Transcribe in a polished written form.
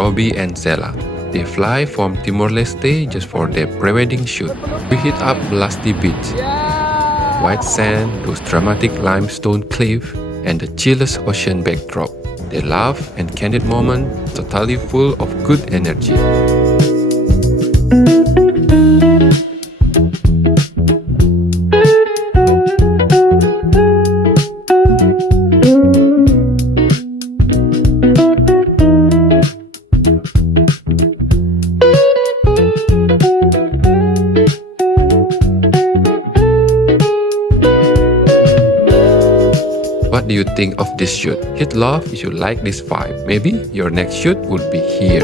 Robbie and Zella. They fly from Timor-Leste just for their pre-wedding shoot. We hit up Melasti Beach. White sand, those dramatic limestone cliffs, and the chillest ocean backdrop. They laugh and candid moment, totally full of good energy. What do you think of this shoot? Hit love if you like this vibe. Maybe your next shoot would be here.